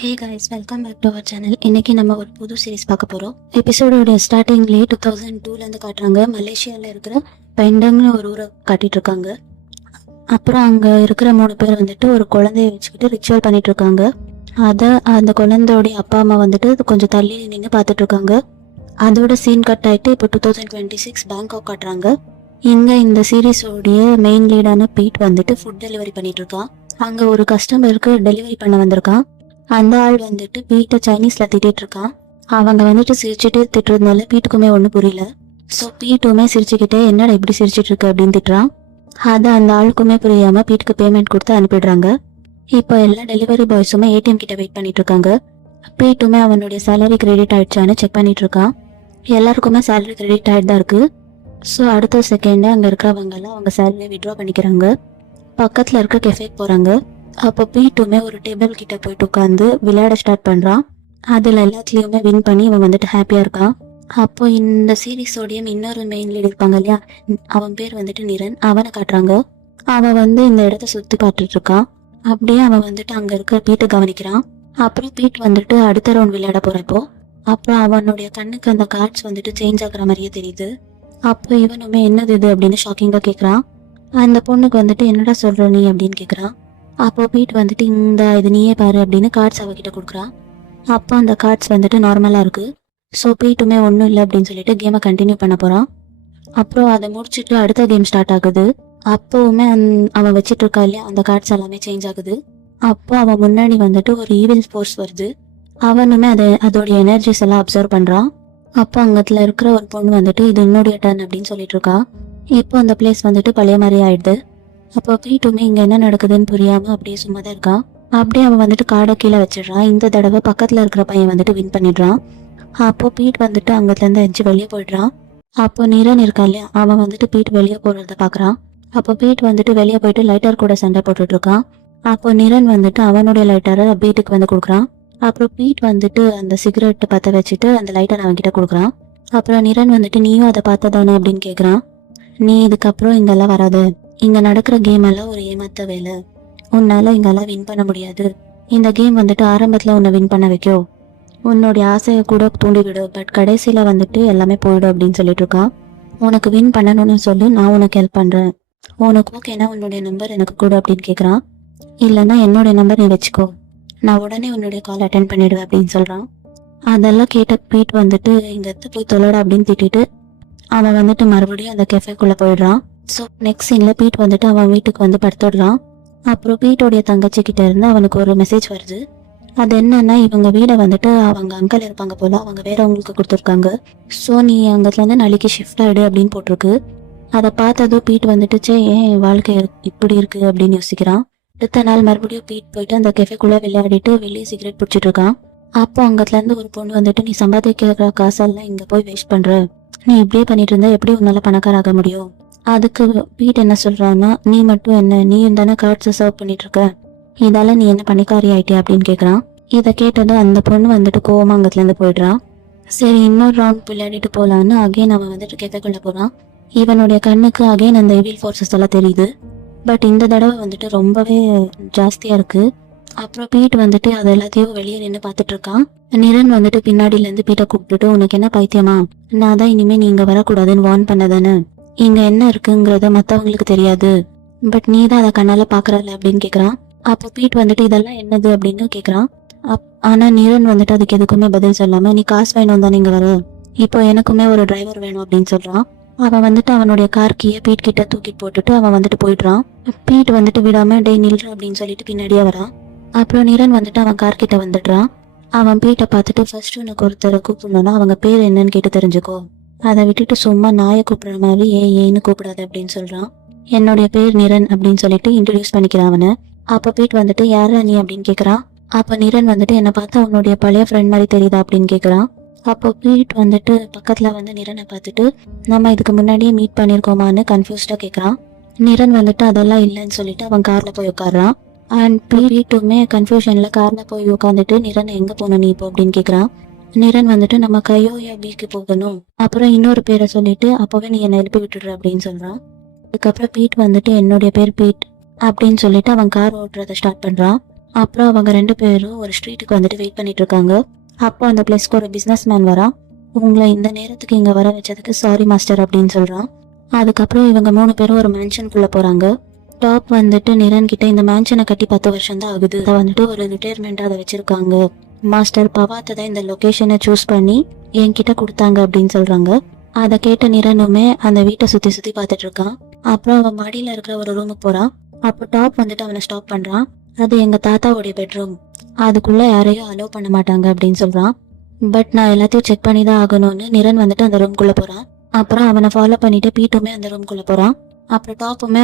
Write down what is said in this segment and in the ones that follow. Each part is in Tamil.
Hey guys, welcome back to our channel. இன்னைக்கு நம்ம ஒரு புது சீரிஸ் பார்க்க போகிறோம். எபிசோடோட ஸ்டார்டிங்லேயே 2002லேருந்து காட்டுறாங்க. மலேசியாவில் இருக்கிற பெண்டங்னு ஒரு ஊரை காட்டிட்டு இருக்காங்க. அப்புறம் அங்கே இருக்கிற 3 பேர் வந்துட்டு ஒரு குழந்தைய வச்சுக்கிட்டு ரிச்சுவல் பண்ணிட்டு இருக்காங்க. அதை அந்த குழந்தையோடைய அப்பா அம்மா வந்துட்டு கொஞ்சம் தள்ளி நின்று பார்த்துட்டு இருக்காங்க. அதோட சீன் கட் ஆகிட்டு இப்போ 2026 பேங்காக் காட்டுறாங்க. இங்கே இந்த சீரீஸோடைய மெயின் லீடான பீட் வந்துட்டு ஃபுட் டெலிவரி பண்ணிட்டு இருக்கான். அங்கே ஒரு கஸ்டமருக்கு டெலிவரி பண்ண வந்திருக்கான். அந்த ஆள் வந்துட்டு பீட்டை சைனீஸில் திட்டிட்டு இருக்கான். அவங்க வந்துட்டு சிரிச்சுட்டு திட்டுறதுனால பீட்டுக்குமே ஒன்றும் புரியல. ஸோ பீட்டுமே சிரிச்சுக்கிட்டே என்னடா இப்படி சிரிச்சிட்டு இருக்கு அப்படின்னு திட்டுறான். அதை அந்த ஆளுக்குமே புரியாமல் பீட்டுக்கு பேமெண்ட் கொடுத்து அனுப்பிடுறாங்க. இப்போ எல்லா டெலிவரி பாய்ஸுமே ஏடிஎம் கிட்ட வெயிட் பண்ணிட்டு இருக்காங்க. பீட்டுமே அவனுடைய சேலரி கிரெடிட் ஆயிடுச்சான்னு செக் பண்ணிட்டு இருக்கான். எல்லாருக்குமே சேலரி கிரெடிட் ஆகிட்டு தான் இருக்கு. ஸோ அடுத்த செகண்டே அங்கே இருக்கிறவங்கெல்லாம் அவங்க சேலரியை விட்ரா பண்ணிக்கிறாங்க. பக்கத்தில் இருக்க கெஃபேக்கு போகிறாங்க. அப்போ பீட்டுமே ஒரு டேபிள் கிட்ட போயிட்டு உட்காந்து விளையாட ஸ்டார்ட் பண்ணுறான். அதில் எல்லாத்துலேயுமே வின் பண்ணி இவன் வந்துட்டு ஹாப்பியாக இருக்கான். அப்போ இந்த சீரீஸோடைய இன்னொரு மெயின் லீட் இருப்பாங்க இல்லையா, அவன் பேர் வந்துட்டு நிரன். அவனை காட்டுறாங்க. அவன் வந்து இந்த இடத்த சுற்றி பார்த்துட்டு இருக்கான். அப்படியே அவன் வந்துட்டு அங்கே இருக்க பீட்டை கவனிக்கிறான். அப்புறம் பீட் வந்துட்டு அடுத்த ரவுண்ட் விளையாட போகிறப்போ அப்புறம் அவனுடைய கண்ணுக்கு அந்த கார்ட்ஸ் வந்துட்டு சேஞ்ச் ஆகுற மாதிரியே தெரியுது. அப்போ இவனுமே என்னது இது அப்படின்னு ஷாக்கிங்காக கேட்குறான். அந்த பொண்ணுக்கு வந்துட்டு என்னடா சொல்கிற நீ அப்படின்னு கேட்குறான். அப்போ பீட் வந்துட்டு இது நீயே பாரு அப்படின்னு கார்ட்ஸ் அவகிட்ட கொடுக்குறான். அப்போ அந்த கார்ட்ஸ் வந்துட்டு நார்மலாக இருக்குது. ஸோ பீட்டுமே ஒன்றும் இல்லை அப்படின்னு சொல்லிட்டு கேமை கண்டினியூ பண்ண போகிறான். அப்புறம் அதை முடிச்சுட்டு அடுத்த கேம் ஸ்டார்ட் ஆகுது. அப்போவுமே அவன் வச்சுட்டு இருக்கா இல்லையா, அந்த கார்ட்ஸ் எல்லாமே சேஞ்ச் ஆகுது. அப்போ அவன் முன்னாடி வந்துட்டு ஒரு ஈவில் ஃபோர்ஸ் வருது. அவனுமே அதோடைய எனர்ஜிஸ் எல்லாம் அப்சர்வ் பண்ணுறான். அப்போ அங்கத்தில் இருக்கிற ஒரு பொண்ணு வந்துட்டு இது என்னுடைய டர்ன் அப்படின்னு சொல்லிட்டு இருக்கா. இப்போ அந்த பிளேஸ் வந்துட்டு பழைய மாதிரி ஆயிடுது. அப்போ பீட்டுமே இங்கே என்ன நடக்குதுன்னு புரியாமல் அப்படியே சும்மா தான் இருக்கான். அப்படியே அவன் வந்துட்டு காடை கீழே வச்சிடுறான். இந்த தடவை பக்கத்தில் இருக்கிற பையன் வந்துட்டு வின் பண்ணிடுறான். அப்போ பீட் வந்துட்டு அங்கேருந்து எஞ்சி வெளியே போயிடுறான். அப்போ நிரன் இருக்கான் இல்லையா, அவன் வந்துட்டு பீட் வெளியே போடுறத பார்க்குறான். அப்போ பீட் வந்துட்டு வெளியே போயிட்டு லைட்டர் கூட சண்டை போட்டுட்டு இருக்கான். அப்போ நிரன் வந்துட்டு அவனுடைய லைட்டரை பீட்டுக்கு வந்து கொடுக்குறான். அப்புறம் பீட் வந்துட்டு அந்த சிகரெட்டை பற்ற வச்சுட்டு அந்த லைட்டர் அவன்கிட்ட கொடுக்குறான். அப்புறம் நிரன் வந்துட்டு நீயும் அதை பார்த்ததானே அப்படின்னு கேட்குறான். நீ இதுக்கப்புறம் இங்கெல்லாம் வராது, இங்கே நடக்கிற கேம் எல்லாம் ஒரு ஏமாத்த வேலை, உன்னால் இங்கெல்லாம் வின் பண்ண முடியாது. இந்த கேம் வந்துட்டு ஆரம்பத்தில் உன்னை வின் பண்ண வைக்கும், உன்னுடைய ஆசையை கூட தூண்டிவிடும், பட் கடைசியில் வந்துட்டு எல்லாமே போயிடும் அப்படின்னு சொல்லிட்டு இருக்கான். உனக்கு வின் பண்ணணும்னு சொல்லி நான் உனக்கு ஹெல்ப் பண்ணுறேன், உனக்கு ஓகேனா உன்னுடைய நம்பர் எனக்கு கூட அப்படின்னு கேட்குறான். இல்லைன்னா என்னுடைய நம்பர் நீ வச்சுக்கோ, நான் உடனே உன்னுடைய கால் அட்டென்ட் பண்ணிடுவேன் அப்படின்னு சொல்கிறான். அதெல்லாம் கேட்ட பீட் வந்துட்டு இங்கே போய் தொலைடா அப்படின்னு திட்டிட்டு அவன் வந்துட்டு மறுபடியும் அந்த கெஃபேக்குள்ளே போயிடுறான். ஸோ நெக்ஸ்ட் சீனில் பீட் வந்துட்டு அவன் வீட்டுக்கு வந்து படுத்துடுறான். அப்புறம் பீட்டோடைய தங்கச்சி கிட்ட இருந்து அவனுக்கு ஒரு மெசேஜ் வருது. அது என்னன்னா, இவங்க வீடை வந்துட்டு அவங்க அங்கிள் இருப்பாங்க போல, அவங்க வேறவங்களுக்கு கொடுத்துருக்காங்க. ஸோ நீ அங்கத்துலேருந்து நாளைக்கு ஷிஃப்ட் ஆகிடு அப்படின்னு போட்டிருக்கு. அதை பார்த்ததும் பீட் வந்துட்டு ஏன் என் வாழ்க்கை இப்படி இருக்கு அப்படின்னு யோசிக்கிறான். அடுத்த நாள் மறுபடியும் பீட் போயிட்டு அந்த கெஃபேக்குள்ளே விளையாடிட்டு வெளியே சிகரெட் பிடிச்சிட்டு இருக்கான். அப்போ அங்கத்துலேருந்து ஒரு பொண்ணு வந்துட்டு நீ சம்பாதிக்கிற காசெல்லாம் இங்கே போய் வேஸ்ட் பண்ணுற, நீ இப்படியே பண்ணிட்டு இருந்தா எப்படி உன்னால பணக்காராக முடியும். அதுக்கு பீட் என்ன சொல்றான்னா, நீ மட்டும் என்ன, நீ தானே கார்ட்ஸை சர்வ் பண்ணிட்டு இருக்க, இதால நீ என்ன பணிக்காரி ஆயிட்டியா அப்படின்னு கேட்குறான். இதை கேட்டதும் அந்த பொண்ணு வந்துட்டு கோவமா அங்கத்துலேருந்து போயிடுறான். சரி இன்னொரு ரவுண்ட் விளையாடிட்டு போகலான்னு அகைன் அவன் வந்துட்டு கெஃபேக்குள்ள போகிறான். இவனுடைய கண்ணுக்கு அகைன் அந்த எவில் ஃபோர்ஸஸ் எல்லாம் தெரியுது. பட் இந்த தடவை வந்துட்டு ரொம்பவே ஜாஸ்தியாக இருக்கு. அப்புறம் பீட் வந்துட்டு அது எல்லாத்தையும் வெளியே நின்று பார்த்துட்டு இருக்கான். நிரன் வந்துட்டு பின்னாடியிலேருந்து பீட்டை கூப்பிட்டுட்டு உனக்கு என்ன பைத்தியமா, நான் தான் இனிமேல் நீ இங்கே வரக்கூடாதுன்னு வார்ன் பண்ணதானே, இங்கே என்ன இருக்குங்கிறத மற்றவங்களுக்கு தெரியாது, பட் நீ தான் அதை கண்ணால் பார்க்குறல அப்படின்னு கேட்குறான். அப்போ பீட் வந்துட்டு இதெல்லாம் என்னது அப்படின்னு கேட்குறான். ஆனால் நிரன் வந்துட்டு அதுக்கு எதுக்குமே பதில் சொல்லாமல் நீ காசு வேணும் தானே இங்கே வர, இப்போ எனக்குமே ஒரு டிரைவர் வேணும் அப்படின்னு சொல்கிறான். அவன் வந்துட்டு அவனுடைய கார் கீயை பீட் கிட்ட தூக்கிட்டு போட்டுட்டு அவன் வந்துட்டு போயிடுறான். பீட் வந்துட்டு விடாமல் டே நில்ற அப்படின்னு சொல்லிட்டு பின்னாடியே வரான். அப்புறம் நிரன் வந்துட்டு அவன் கார் கிட்ட வந்துடுறான். அவன் பீட்டை பார்த்துட்டு ஃபர்ஸ்ட் உனக்கு ஒருத்தரை கூப்பிடணும்னா அவங்க பேர் என்னன்னு கேட்டு தெரிஞ்சுக்கோ, அதை விட்டுட்டு சும்மா நாயை கூப்பிடுற மாதிரி ஏன்னு கூப்பிடாது அப்படின்னு சொல்கிறான். என்னுடைய பேர் நிரன் அப்படின்னு சொல்லிட்டு இன்ட்ரடியூஸ் பண்ணிக்கிறான் அவனை. அப்போ பீட் வந்துட்டு யாரா நீ அப்படின்னு கேட்குறான். அப்போ நிரன் வந்துட்டு என்னை பார்த்தா உன்னுடைய பழைய ஃப்ரெண்ட் மாதிரி தெரியுதா அப்படின்னு கேட்குறான். அப்போ பீட் வந்துட்டு பக்கத்தில் வந்து நிரனை பார்த்துட்டு நம்ம இதுக்கு முன்னாடியே மீட் பண்ணியிருக்கோமான்னு கன்ஃபியூஸ்டாக கேட்குறான். நிரன் வந்துட்டு அதெல்லாம் இல்லைன்னு சொல்லிட்டு அவன் காரில் போய் உட்காடுறான். அண்ட் பீட்டுமே கன்ஃபியூஷனில் காரில் போய் உட்காந்துட்டு நிரன் எங்கே போகணும் நீ இப்போ அப்படின்னு கேட்குறான். நிரன் வந்துட்டு நம்ம கையோயா பீக்கு போகணும், அப்புறம் இன்னொரு பேரை சொல்லிட்டு அப்போவே நீ என்னை எழுப்பி விட்டுடுற அப்படின்னு சொல்கிறான். அதுக்கப்புறம் பீட் வந்துட்டு என்னுடைய பேர் பீட் அப்படின்னு சொல்லிட்டு அவன் கார் ஓட்டுறதை ஸ்டார்ட் பண்ணுறான். அப்புறம் அவங்க 2 பேரும் ஒரு ஸ்ட்ரீட்டுக்கு வந்துட்டு வெயிட் பண்ணிட்டு இருக்காங்க. அப்போ அந்த பிளேஸ்க்கு ஒரு பிஸ்னஸ் மேன் வரான். உங்களை இந்த நேரத்துக்கு இங்க வர வச்சதுக்கு சாரி மாஸ்டர் அப்படின்னு சொல்றான். அதுக்கப்புறம் இவங்க 3 பேரும் ஒரு மேன்ஷனுக்குள்ள போறாங்க. டாப் வந்துட்டு நிரன் கிட்ட இந்த மேன்ஷனை கட்டி 10 வருஷம் தான் ஆகுது, அதை வந்துட்டு ஒரு ரிட்டையர்மெண்ட் அதை வச்சிருக்காங்க. மாஸ்டர் பவாத்தை தான் இந்த லொகேஷனை சூஸ் பண்ணி என்கிட்ட கொடுத்தாங்க அப்படின்னு சொல்றாங்க. அதை கேட்ட நிரனுமே அந்த வீட்டை சுத்தி சுத்தி பார்த்துட்டு இருக்கான். அப்புறம் அவன் மடியில இருக்கிற ஒரு ரூமுக்கு போறான். அப்போ டாப் வந்துட்டு அவனை ஸ்டாப் பண்றான். அது எங்க தாத்தாவுடைய பெட்ரூம், அதுக்குள்ள யாரையும் அலோவ் பண்ண மாட்டாங்க அப்படின்னு சொல்றான். பட் நான் எல்லாத்தையும் செக் பண்ணி தான் ஆகணும்னு நிரன் வந்துட்டு அந்த ரூம்குள்ள போறான். அப்புறம் அவனை ஃபாலோ பண்ணிட்டு பீட்டுமே அந்த ரூம்குள்ள போறான். அப்புறம் டாப்புமே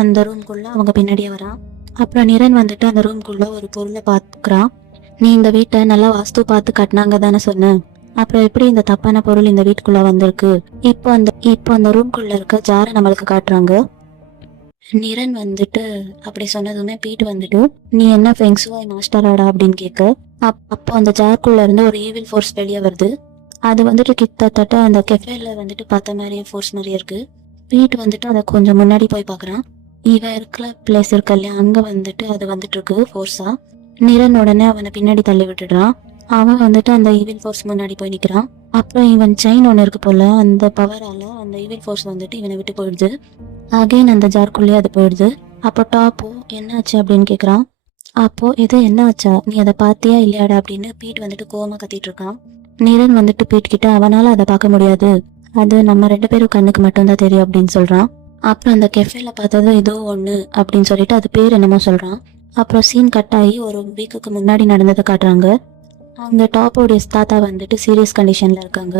அந்த ரூம்குள்ள அவங்க பின்னாடியே வரான். அப்புறம் நிரன் வந்துட்டு அந்த ரூம்குள்ள ஒரு பொருளை பார்த்துக்கிறான். நீ இந்த வீட்டை நல்லா வாஸ்து பார்த்து கட்டினாங்க தானே சொன்ன, அப்புறம் எப்படி இந்த தப்பான பொருள் இந்த வீட்டுக்குள்ள வந்திருக்கு? இப்போ அந்த ரூம்குள்ள இருக்க ஜாரை நம்மளுக்கு காட்டுறாங்க. நிரன் வந்துட்டு அப்படி சொன்னதுமே பீட் வந்துட்டு நீ என்ன ஃபெங்சுவாய் மாஸ்டராடா அப்படின்னு கேட்க, அப்போ அந்த ஜார்க்குள்ள இருந்து ஒரு ஈவில் ஃபோர்ஸ் வெளியே வருது. அது வந்துட்டு கிட்டத்தட்ட அந்த கெஃபேல வந்துட்டு பார்த்த மாதிரியே ஃபோர்ஸ் மாதிரியே இருக்கு. பீட் வந்துட்டு அதை கொஞ்சம் முன்னாடி போய் பார்க்குறான். இவன் இருக்கிற பிளேஸ் இருக்கு இல்லையா, அங்கே வந்துட்டு அது வந்துட்டு இருக்கு ஃபோர்ஸா. நிரன் உடனே அவனை பின்னாடி தள்ளி விட்டுடுறான். அவன் வந்துட்டு அந்த ஈவில் ஃபோர்ஸ் முன்னாடி போய் நிற்கிறான். அப்புறம் இவன் செயின் ஒன்று இருக்கு போல, அந்த பவரால அந்த ஈவில் ஃபோர்ஸ் வந்துட்டு இவனை விட்டு போயிடுது. அகைன் அந்த ஜார்க்குள்ளேயே அது போயிடுது. அப்போ டாப்போ என்னாச்சு அப்படின்னு கேட்குறான். அப்போ எது என்ன ஆச்சா, நீ அதை பார்த்தியா இல்லையாடா அப்படின்னு பீட் வந்துட்டு கோவமா கத்திட்டு இருக்கான். நிரன் வந்துட்டு பீட் கிட்ட அவனால அதை பார்க்க முடியாது, அது நம்ம 2 பேரும் கண்ணுக்கு மட்டும்தான் தெரியும் அப்படின்னு சொல்றான். அப்புறம் அந்த கெஃபேல பார்த்தது ஏதோ ஒண்ணு அப்படின்னு சொல்லிட்டு அது பேர் என்னமோ சொல்றான். அப்புறம் சீன் கட் ஆகி ஒரு வீக்குக்கு முன்னாடி நடந்ததை காட்டுறாங்க. அந்த டாப்போடைய தாத்தா வந்துட்டு சீரியஸ் கண்டிஷன்ல இருக்காங்க.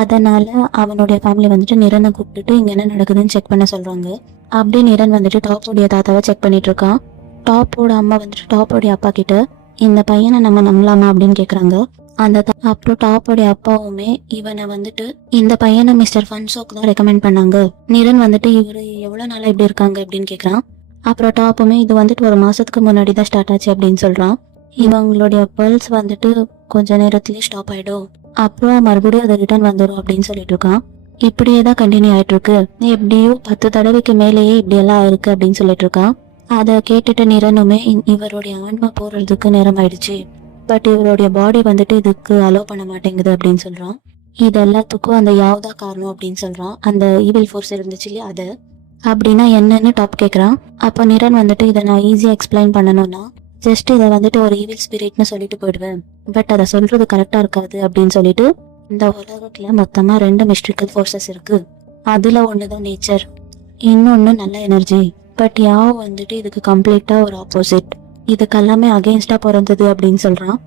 அதனால அவனுடைய ஃபேமிலி வந்துட்டு நிரனை கூப்பிட்டுட்டு இங்க என்ன நடக்குதுன்னு செக் பண்ண சொல்றாங்க. அப்படியே நிரன் வந்துட்டு டாப்போடைய தாத்தாவை செக் பண்ணிட்டு இருக்கான். டாப்போட அம்மா வந்துட்டு டாப்போடைய அப்பா கிட்ட இந்த பையனை நம்ம நம்பலாமா அப்படின்னு கேக்குறாங்க. அப்புறம் டாப்போடைய அப்பாவுமே இவனை வந்துட்டு இந்த பையனை மிஸ்டர் ஃபன்சோக்கு தான் ரெக்கமெண்ட் பண்ணாங்க. நிரன் வந்துட்டு இவரு எவ்வளவு நாளா இப்படி இருக்காங்க அப்படின்னு கேக்குறான். அப்புறம் டாப்புமே இது வந்துட்டு ஒரு மாசத்துக்கு முன்னாடி தான் ஸ்டார்ட் ஆச்சு அப்படின்னு சொல்றான். இவங்களுடைய பல்ஸ் வந்துட்டு கொஞ்ச நேரத்திலேயே ஸ்டாப் ஆயிடும், அப்புறம் மறுபடியும் அது ரிட்டர்ன் வந்துடும் அப்படின்னு சொல்லிட்டு இருக்கான். இப்படியே தான் கண்டினியூ ஆயிட்டு இருக்கு, எப்படியும் 10 தடவைக்கு மேலேயே இப்படி எல்லாம் ஆயிருக்கு அப்படின்னு சொல்லிட்டு இருக்கான். அதை கேட்டுட்டு நிரனுமே இவருடைய ஆன்மா போறதுக்கு நேரம் ஆயிடுச்சு, பட் இவருடைய பாடி வந்துட்டு இதுக்கு அலோவ் பண்ண மாட்டேங்குது அப்படின்னு சொல்றான். இது எல்லாத்துக்கும் அந்த யாவ்தா காரணம் அப்படின்னு சொல்றான். அந்த ஈவில் ஃபோர்ஸ் இருந்துச்சு இல்லையா, அது அப்படின்னா என்னன்னு டாப் கேட்குறான். அப்போ நிரன் வந்துட்டு இதை நான் ஈஸியாக எக்ஸ்பிளைன் பண்ணணும்னா ஜஸ்ட் இதை வந்துட்டு ஒரு ஈவில் ஸ்பிரிட்னு சொல்லிட்டு போயிடுவேன், பட் அதை சொல்றது கரெக்டா இருக்காது அப்படின்னு சொல்லிட்டு இந்த உலகத்துல மொத்தமா 2 மிஸ்ட்ரிக்கல் ஃபோர்ஸஸ் இருக்கு. அதுல ஒண்ணுதான் நேச்சர், இன்னொன்னு நல்ல எனர்ஜி. பட் யாவ் வந்துட்டு இதுக்கு கம்ப்ளீட்டா ஒரு ஆப்போசிட், இதுக்கெல்லாமே அகெயின்ஸ்டா பிறந்தது அப்படின்னு சொல்றான்.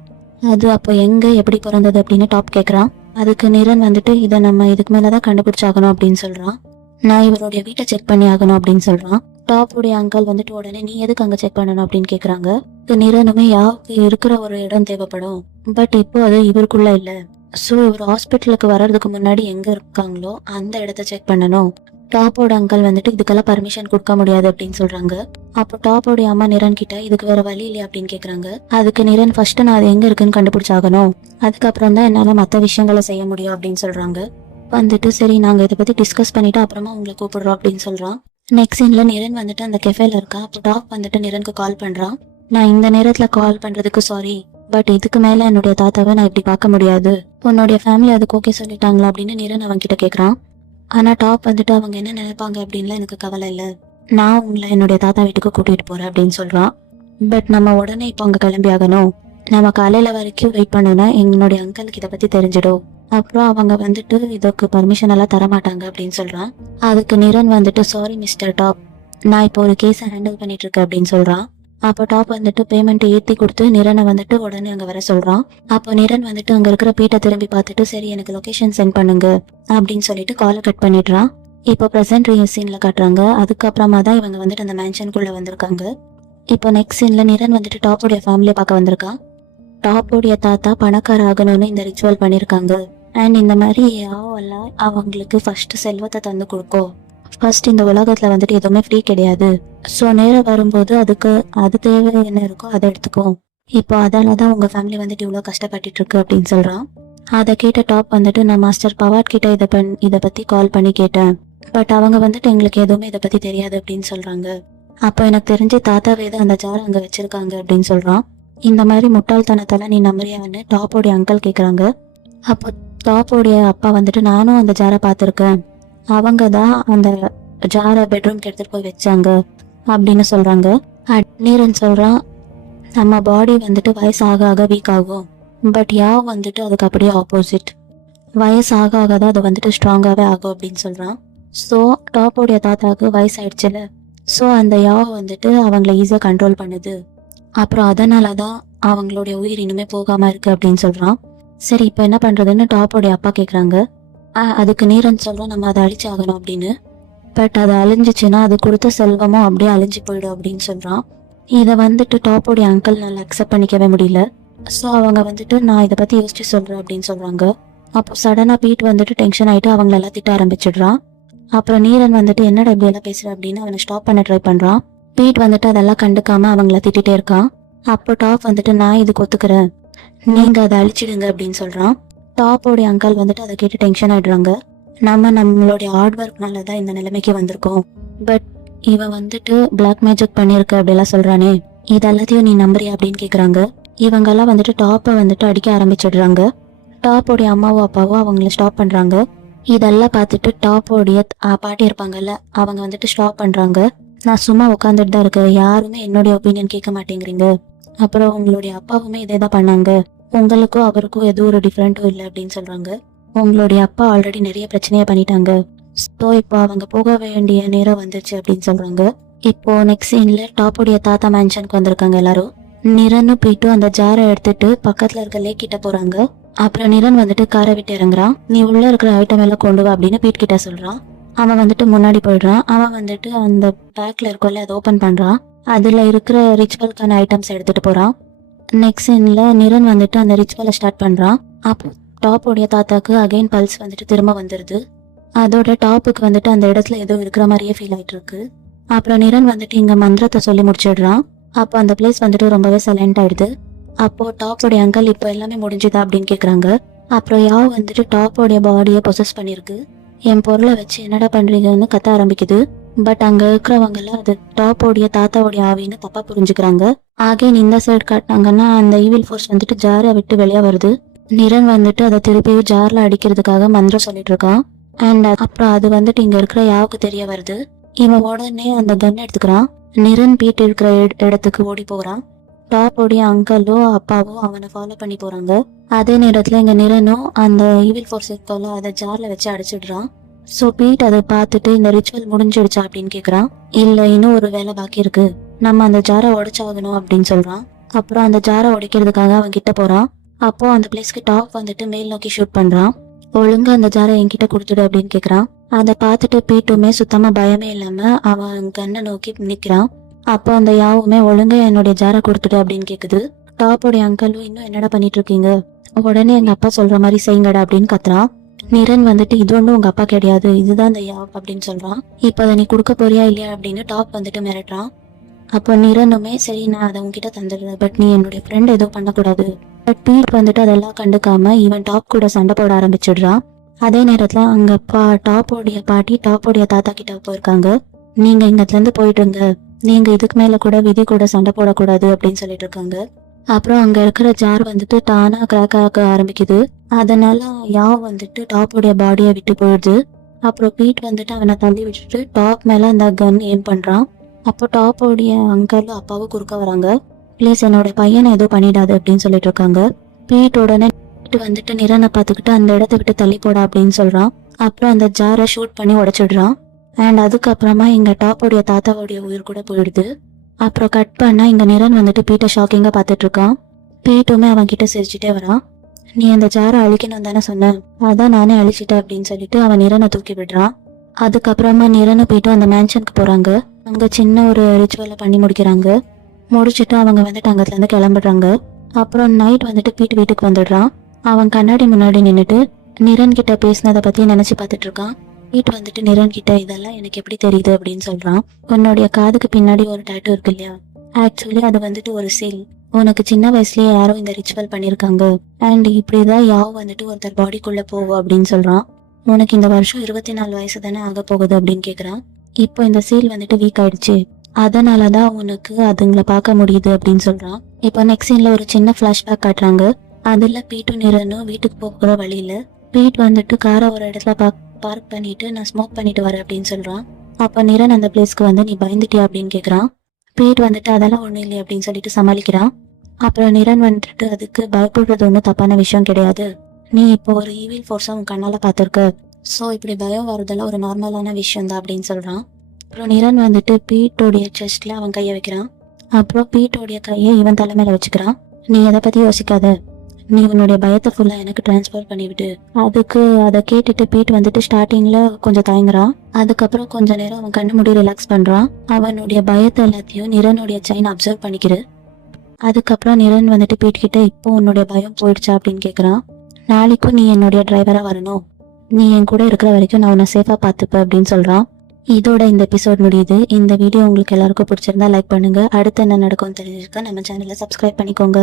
அது அப்போ எங்க எப்படி பிறந்தது அப்படின்னு டாப் கேட்குறான். அதுக்கு நிரன் வந்துட்டு இதை நம்ம இதுக்கு மேலதான் கண்டுபிடிச்சாகணும் அப்படின்னு சொல்றான். நான் இவருடைய வீட்டை செக் பண்ணி ஆகணும் அப்படின்னு சொல்றான். டாப்புடைய அங்கிள் வந்துட்டு உடனே நீ எதுக்கு அங்க செக் பண்ணணும் அப்படின்னு கேக்குறாங்க. நிரனுமே யாவுக்கு இருக்கிற ஒரு இடம் தேவைப்படும், பட் இப்போ அது இவருக்குள்ள இல்ல. ஸோ இவர் ஹாஸ்பிட்டலுக்கு வர்றதுக்கு முன்னாடி எங்க இருக்காங்களோ அந்த இடத்த செக் பண்ணணும். டாப்போட அங்கிள் வந்துட்டு இதுக்கெல்லாம் பர்மிஷன் கொடுக்க முடியாது அப்படின்னு சொல்றாங்க. அப்போ டாப்போடைய அம்மா நிரன் கிட்ட இதுக்கு வேற வழி இல்லையா அப்படின்னு கேக்குறாங்க. அதுக்கு நிரன் ஃபர்ஸ்ட் நான் அது எங்க இருக்குன்னு கண்டுபிடிச்சாகணும், அதுக்கப்புறம் தான் என்னால மற்ற விஷயங்களை செய்ய முடியும் அப்படின்னு சொல்றாங்க. வந்துட்டு சரி நாங்க இதை பத்தி டிஸ்கஸ் பண்ணிட்டு அப்புறமா உங்களை கூப்பிடுறோம் அப்படின்னு சொல்றான். நெக்ஸ்ட் சீன்ல நிரன் வந்துட்டு அந்த கெஃபேல இருக்கா. அப்போ டாப் வந்துட்டு நிரனுக்கு கால் பண்றான். நான் இந்த நேரத்துல கால் பண்றதுக்கு சாரி, பட் இதுக்கு மேல என்னுடைய தாத்தாவை நான் இப்படி பார்க்க முடியாது, உன்னுடைய ஃபேமிலி அதுக்கு ஓகே சொல்லிட்டாங்களா அப்படின்னு நிரன் அவங்க கிட்ட கேக்குறான். ஆனா டாப் வந்துட்டு அவங்க என்ன நினைப்பாங்க அப்படின்லாம் எனக்கு கவலை இல்லை, நான் உங்களை என்னுடைய தாத்தா வீட்டுக்கு கூட்டிட்டு போறேன் அப்படின்னு சொல்றான். பட் நம்ம உடனே இப்போ அங்க கிளம்பி ஆகணும், நம்ம காலையில வரைக்கும் வெயிட் பண்ணோம்னா எங்களுடைய அங்கிளுக்கு இதை பத்தி தெரிஞ்சிடும், அப்புறம் அவங்க வந்துட்டு இதுக்கு பர்மிஷன் எல்லாம் தரமாட்டாங்க அப்படின்னு சொல்றான். அதுக்கு நிரன் வந்துட்டு சாரி மிஸ்டர் டாப், நான் இப்போ ஒரு கேஸை ஹேண்டில் பண்ணிட்டு இருக்கேன் அப்படின்னு சொல்றான். அப்போ டாப் வந்துட்டு பேமெண்ட் ஏற்றி கொடுத்து நிரனை வந்துட்டு உடனே அங்கே வர சொல்றான். அப்போ நிரன் வந்துட்டு அங்கே இருக்கிற பீட்டை திரும்பி பார்த்துட்டு சரி எனக்கு லொகேஷன் சென்ட் பண்ணுங்க அப்படின்னு சொல்லிட்டு காலை கட் பண்ணிடுறான். இப்போ ப்ரெசென்ட் சீன்ல காட்டுறாங்க. அதுக்கப்புறமா தான் இவங்க வந்துட்டு அந்த மேன்ஷனுக்குள்ள வந்திருக்காங்க. இப்போ நெக்ஸ்ட் சீன்ல நிரன் வந்துட்டு டாப்போடைய ஃபேமிலியை பார்க்க வந்திருக்கான். டாப்போடைய தாத்தா பணக்கார ஆகணும்னு இந்த ரிச்சுவல் பண்ணியிருக்காங்க. அண்ட் இந்த மாதிரி யாவெல்லாம் அவங்களுக்கு ஃபர்ஸ்ட் செல்வத்தை தந்து கொடுக்கும். ஃபர்ஸ்ட் இந்த உலகத்துல வந்துட்டு எதுவுமே ஃப்ரீ கிடையாது. ஸோ நேரம் வரும்போது அதுக்கு அது தேவை என்ன இருக்கோ அதை எடுத்துக்கும். இப்போ அதாலதான் உங்க ஃபேமிலி வந்துட்டு இவ்வளோ கஷ்டப்பட்டுட்டு இருக்கு அப்படின்னு சொல்றான். அதை கேட்ட டாப் வந்துட்டு நான் மாஸ்டர் பவாட் கிட்ட இதை பத்தி கால் பண்ணி கேட்டேன், பட் அவங்க வந்துட்டு எங்களுக்கு எதுவுமே இதை பத்தி தெரியாது அப்படின்னு சொல்றாங்க. அப்போ எனக்கு தெரிஞ்சு தாத்தாவே தான் அந்த ஜார் அங்க வச்சிருக்காங்க அப்படின்னு சொல்றான். இந்த மாதிரி முட்டாள்தனத்தால நீ நம்புறியான்னு டாப்போடைய அங்கிள் கேட்குறாங்க. அப்போ டாப்போடைய அப்பா வந்துட்டு நானும் அந்த ஜாரை பார்த்துருக்கேன், அவங்க தான் அந்த ஜாரை பெட்ரூம்க்கு எடுத்துகிட்டு போய் வச்சாங்க அப்படின்னு சொல்கிறாங்க. நீரன் சொல்கிறான், நம்ம பாடி வந்துட்டு வயசு ஆக ஆக வீக் ஆகும், பட் யாவ் வந்துட்டு அதுக்கு அப்படியே ஆப்போசிட், வயசு ஆக ஆக தான் அது வந்துட்டு ஸ்ட்ராங்காகவே ஆகும் அப்படின்னு சொல்கிறான். ஸோ டாப்போடைய தாத்தாவுக்கு வயசாயிடுச்சுல, ஸோ அந்த யாவ் வந்துட்டு அவங்கள ஈஸியாக கண்ட்ரோல் பண்ணுது, அப்புறம் அதனால தான் அவங்களுடைய உயிர் இனிமே போகாமல் இருக்குது அப்படின்னு சொல்கிறான். சரி இப்போ என்ன பண்ணுறதுன்னு டாப்போடைய அப்பா கேட்குறாங்க. அதுக்கு நீரன் சொல்கிறோம், நம்ம அதை அழிச்சு ஆகணும் அப்படின்னு. பட் அது அழிஞ்சிச்சுன்னா அது கொடுத்த செல்வமும் அப்படியே அழிஞ்சு போயிடும் அப்படின்னு சொல்கிறான். இதை வந்துட்டு டாப்போடைய அங்கிள் நல்லா அக்செப்ட் பண்ணிக்கவே முடியல. ஸோ அவங்க வந்துட்டு நான் இதை பற்றி யோசிச்சு சொல்கிறேன் அப்படின்னு சொல்கிறாங்க. அப்போ சடனாக பீட் வந்துட்டு டென்ஷன் ஆகிட்டு அவங்களெல்லாம் திட்ட ஆரம்பிச்சிடுறான். அப்புறம் நீரன் வந்துட்டு என்னடா இப்படி எல்லாம் பேசுகிற அப்படின்னு அவனை ஸ்டாப் பண்ண ட்ரை பண்ணுறான். பீட் வந்துட்டு அதெல்லாம் கண்டுக்காம அவங்கள திட்டிகிட்டே இருக்கான். அப்போ டாப் வந்துட்டு நான் இதுக்கு ஒத்துக்கிறேன், நீங்கள் அதை அழிச்சிடுங்க அப்படின்னு சொல்கிறான். டாப்போடைய அங்கிள் வந்துட்டு அதை கேட்டு டென்ஷன் ஆகிடுறாங்க. நம்மளுடைய ஹார்ட் ஒர்க்னால தான் இந்த நிலைமைக்கு வந்திருக்கோம், பட் இவன் வந்துட்டு பிளாக் மேஜிக் பண்ணியிருக்க அப்படிலாம் சொல்கிறானே, இதெல்லாத்தையும் நீ நம்புறியா அப்படின்னு கேட்குறாங்க. இவங்கெல்லாம் வந்துட்டு டாப்பை வந்துட்டு அடிக்க ஆரம்பிச்சிடுறாங்க. டாப்போடைய அம்மாவும் அப்பாவும் அவங்கள ஸ்டாப் பண்ணுறாங்க. இதெல்லாம் பார்த்துட்டு டாப்போடைய பாட்டி இருப்பாங்கல்ல, அவங்க வந்துட்டு ஸ்டாப் பண்ணுறாங்க. நான் சும்மா உட்காந்துட்டு தான் இருக்கேன், யாருமே என்னுடைய ஒப்பீனியன் கேட்க மாட்டேங்கிறீங்க, அப்புறம் உங்களுடைய அப்பாவுமே இதே தான் பண்ணாங்க, உங்களுக்கும் அவருக்கும் எதுவும் ஒரு டிஃப்ரெண்ட்டும் இல்லை அப்படின்னு சொல்கிறாங்க. உங்களுடைய அப்பா ஆல்ரெடி நிறைய பிரச்சனையை பண்ணிட்டாங்க, ஸோ இப்போ அவங்க போக வேண்டிய நேரம் வந்துச்சு அப்படின்னு சொல்கிறாங்க. இப்போ நெக்ஸ்ட் சீனில் டாப்போடைய தாத்தா மேன்ஷனுக்கு வந்திருக்காங்க எல்லாரும். நிரனும் போயிட்டு அந்த ஜாரை எடுத்துட்டு பக்கத்தில் இருக்க லேக் கிட்ட போகிறாங்க. அப்புறம் நிரன் வந்துட்டு காரை விட்டு இறங்குறான். நீ உள்ளே இருக்கிற ஐட்டம் எல்லாம் கொண்டு வா அப்படின்னு பீட் கிட்ட சொல்கிறான். அவன் வந்துட்டு முன்னாடி போயிடுறான். அவன் வந்துட்டு அந்த பேக்கில் இருக்கோல்ல அதை ஓப்பன் பண்ணுறான். அதில் இருக்கிற ரிச்சுவலுக்கான ஐட்டம்ஸ் எடுத்துகிட்டு போகிறான். நெக்ஸ்ட் சீனில் நிரன் வந்துட்டு அந்த ரிச்சுவலை ஸ்டார்ட் பண்ணுறான். அப்போ டாப்போடைய தாத்தாக்கு அகைன் பல்ஸ் வந்துட்டு திரும்ப வந்துடுது. அதோட டாப்புக்கு வந்துட்டு அந்த இடத்துல ஏதோ இருக்கிற மாதிரியே ஃபீல் ஆகிட்டு இருக்கு. அப்புறம் நிரன் வந்துட்டு இங்கே மந்திரத்தை சொல்லி முடிச்சிடுறான். அப்போ அந்த பிளேஸ் வந்துட்டு ரொம்பவே சைலண்ட் ஆயிடுது. அப்போ டாப்போடைய அங்கிள் இப்போ எல்லாமே முடிஞ்சுதா அப்படின்னு கேட்குறாங்க. அப்புறம் யாவ் வந்துட்டு டாப்போடைய பாடியை பொசஸ் பண்ணியிருக்கு. என் பொருளை வச்சு என்னடா பண்ணுறீங்கன்னு கத்த ஆரம்பிக்குது. பட் அங்கே இருக்கிறவங்கெல்லாம் அது டாப்போடைய தாத்தாவோடைய ஆவின்னு தப்பாக புரிஞ்சுக்கிறாங்க. அகைன் இந்த சைடு காட்டினாங்கன்னா அந்த ஈவில் ஃபோர்ஸ் வந்துட்டு ஜாரை விட்டு வெளியே வருது. நிரன் வந்துட்டு அதை திருப்பி ஜாரில் அடிக்கிறதுக்காக மந்திரம் சொல்லிட்டு இருக்கான். அண்ட் அப்புறம் அது வந்துட்டு இங்கே இருக்கிற யாவுக்கு தெரிய வருது. இவன் உடனே அந்த கன் எடுத்துக்கிறான். நிரன் பீட் இருக்கிற இடத்துக்கு ஓடி போகிறான். டாப்போடைய அங்கிளோ அப்பாவோ அவனை ஃபாலோ பண்ணி போகிறாங்க. அதே நேரத்தில் இங்கே நிரனும் அந்த ஈவில் ஃபோர்ஸ் இருக்கோல அதை ஜாரில் வச்சு அடிச்சிடுறான். ஸோ பீட் அதை பார்த்துட்டு இந்த ரிச்சுவல் முடிஞ்சிடுச்சா அப்படின்னு கேட்குறான். இல்லை, இன்னும் ஒரு வேலை பாக்கி இருக்கு, நம்ம அந்த ஜாரை உடைச்சாகணும் அப்படின்னு சொல்கிறான். அப்புறம் அந்த ஜாரை உடைக்கிறதுக்காக அவன் கிட்ட போகிறான். அப்போ அந்த பிளேஸ்க்கு டாப் வந்துட்டு மேல் நோக்கி ஷூட் பண்ணுறான். ஒழுங்கா அந்த ஜாரை என்கிட்ட கொடுத்துடு அப்படின்னு கேட்குறான். அதை பார்த்துட்டு பீட்டுமே சுத்தமாக பயமே இல்லாமல் அவன் கண்ணை நோக்கி நிற்கிறான். அப்போ அந்த யாவுமே ஒழுங்கா என்னுடைய ஜாரை கொடுத்துடு அப்படின்னு கேட்குது. டாப்போடைய அங்கிளும் இன்னும் என்னடா பண்ணிட்டு இருக்கீங்க, உடனே எங்கள் அப்பா சொல்கிற மாதிரி செய்யுங்கடா அப்படின்னு கத்துறான். நிரன் வந்துட்டு இது ஒன்றும் உங்கள் அப்பா கிடையாது, இதுதான் இந்த யாவ் அப்படின்னு சொல்கிறான். இப்போ அதை நீ கொடுக்க போறியா இல்லையா அப்படின்னு டாப் வந்துட்டு மிரட்டுறான். அப்போ நிரனுமே சரி நான் அதை உங்ககிட்ட தந்துடுறேன், பட் நீ என்னுடைய ஃப்ரெண்ட் எதுவும் பண்ணக்கூடாது. பட் பீட் வந்துட்டு அதெல்லாம் கண்டுக்காம இவன் டாப் கூட சண்டை போட ஆரம்பிச்சிடுறான். அதே நேரத்தில் அங்கே டாப்போடைய பாட்டி டாப்போடைய தாத்தா கிட்ட போயிருக்காங்க. நீங்கள் இங்கத்துலேருந்து போயிட்டுருங்க, நீங்கள் இதுக்கு மேலே கூட விதி கூட சண்டை போடக்கூடாது அப்படின்னு சொல்லிட்டு இருக்காங்க. அப்புறம் அங்கே இருக்கிற ஜார் வந்துட்டு தானாக கிராக் ஆக ஆரம்பிக்குது. அதனால யாவ் வந்துட்டு டாப்போடைய பாடியை விட்டு போயிடுது. அப்புறம் பீட் வந்துட்டு அவனை தள்ளி விட்டுட்டு டாப் மேலே அந்த கன் ஏம் பண்ணுறான். அப்போ டாப்போடைய அங்கிளும் அப்பாவும் குறுக்க வராங்க. ப்ளீஸ் என்னோட பையனை எதுவும் பண்ணிடாது அப்படின்னு சொல்லிட்டு இருக்காங்க. பீட் உடனே வந்துட்டு நிரனை பார்த்துக்கிட்டு அந்த இடத்த விட்டு தள்ளி போடா அப்படின்னு சொல்கிறான். அப்புறம் அந்த ஜாரை ஷூட் பண்ணி உடைச்சிடுறான். அண்ட் அதுக்கப்புறமா இங்கே டாப்போடைய தாத்தாவோடைய உயிர் கூட போயிடுது. அப்புறம் கட் பண்ணால் இங்கே நிரன் வந்துட்டு பீட்டை ஷாக்கிங்காக பார்த்துட்டு இருக்கான். பீட்டுமே அவன் கிட்ட சிரிச்சுட்டே வரான். நீ அந்த ஜாரை அழிக்கணும் தானே சொன்னேன், அதான் நானே அழிச்சிட்டேன் அப்படின்னு சொல்லிட்டு அவன் நிரனை தூக்கி விடுறான். அதுக்கப்புறமா நிரனை போயிட்டு அந்த மேன்ஷனுக்கு போகிறாங்க. அங்கே சின்ன ஒரு ரிச்சுவலை பண்ணி முடிக்கிறாங்க. முடிச்சுட்டு அவங்க வந்துட்டு அங்கத்துலேருந்து கிளம்பிடுறாங்க. அப்புறம் நைட் வந்துட்டு பீட் வீட்டுக்கு வந்துடுறான். அவன் கண்ணாடி முன்னாடி நின்றுட்டு நிரன் கிட்ட பேசினதை பற்றி நினச்சி பார்த்துட்டு இருக்கான். பீட் வந்துட்டு நிரன் கிட்ட இதெல்லாம் எனக்கு எப்படி தெரியுது அப்படின்னு சொல்கிறான். உன்னுடைய காதுக்கு பின்னாடி ஒரு டேட்டூ இருக்கு இல்லையா, ஆக்சுவலி அது வந்துட்டு ஒரு சீல். உனக்கு சின்ன வயசுலேயே யாரோ இந்த ரிச்சுவல் பண்ணியிருக்காங்க. அண்ட் இப்படிதான் யாவ் வந்துட்டு ஒருத்தர் பாடிக்குள்ளே போவோம் அப்படின்னு சொல்கிறான். உனக்கு இந்த வருஷம் 24 வயசு தானே ஆக போகுது அப்படின்னு கேட்குறான். இப்போ இந்த சீல் வந்துட்டு வீக் ஆயிடுச்சு, அதனாலதான் உனக்கு அதுங்களை பார்க்க முடியுது அப்படின்னு சொல்றான். இப்போ நெக்ஸ்ட் சீன்ல ஒரு சின்ன ஃபிளாஷ்பேக் காட்டுறாங்க. அதுல பீட்டும் நிரனும் வீட்டுக்கு போகிற வழியில பீட் வந்துட்டு காரை ஒரு இடத்துல பார்க் பண்ணிட்டு நான் ஸ்மோக் பண்ணிட்டு வரேன் அப்படின்னு சொல்றான். அப்ப நிரன் அந்த பிளேஸ்க்கு வந்து நீ பயந்துட்டியா அப்படின்னு கேக்குறான். பீட் வந்துட்டு அதெல்லாம் ஒண்ணும் இல்லை அப்படின்னு சொல்லிட்டு சமாளிக்கிறான். அப்புறம் நிரன் வந்துட்டு அதுக்கு பயப்படுறது ஒன்றும் தப்பான விஷயம் கிடையாது, நீ இப்போ ஒரு ஈவில் ஃபோர்ஸை உன் கண்ணால பார்த்துருக்க, ஸோ இப்படி பயம் வருதெல்லாம் ஒரு நார்மலான விஷயம் தான் அப்படின்னு சொல்றான். அப்புறம் நிரன் வந்துட்டு பீட்டோடைய செஸ்ட்ல அவன் கையை வைக்கிறான். அப்புறம் பீட்டோடைய கையை இவன் தலைமையில வச்சுக்கிறான். நீ எதை பத்தி யோசிக்காத, நீ உன்னுடைய பயத்தை ஃபுல்லா எனக்கு டிரான்ஸ்ஃபர் பண்ணிவிட்டு. அதுக்கு அதை கேட்டுட்டு பீட் வந்துட்டு ஸ்டார்டிங்ல கொஞ்சம் தயங்குறான். அதுக்கப்புறம் கொஞ்ச நேரம் அவன் கண்ணு மூடி ரிலாக்ஸ் பண்றான். அவனுடைய பயத்தை எல்லாத்தையும் நிரனுடைய செயின் அப்சர்வ் பண்ணிக்கிது. அதுக்கப்புறம் நிரன் வந்துட்டு பீட் கிட்ட இப்போ உன்னுடைய பயம் போயிடுச்சா அப்படின்னு கேக்குறான். நாளைக்கும் நீ என்னுடைய டிரைவரா வரணும், நீ என் கூட இருக்கிற வரைக்கும் நான் உன்னை சேஃபா பார்த்துப்பேன் அப்படின்னு சொல்றான். இதோட இந்த எபிசோட் முடியுது. இந்த வீடியோ உங்களுக்கு எல்லாருக்கும் பிடிச்சிருந்தா லைக் பண்ணுங்க. அடுத்து என்ன நடக்கும்னு தெரிஞ்சிருக்க நம்ம சேனலை சப்ஸ்கிரைப் பண்ணிக்கோங்க.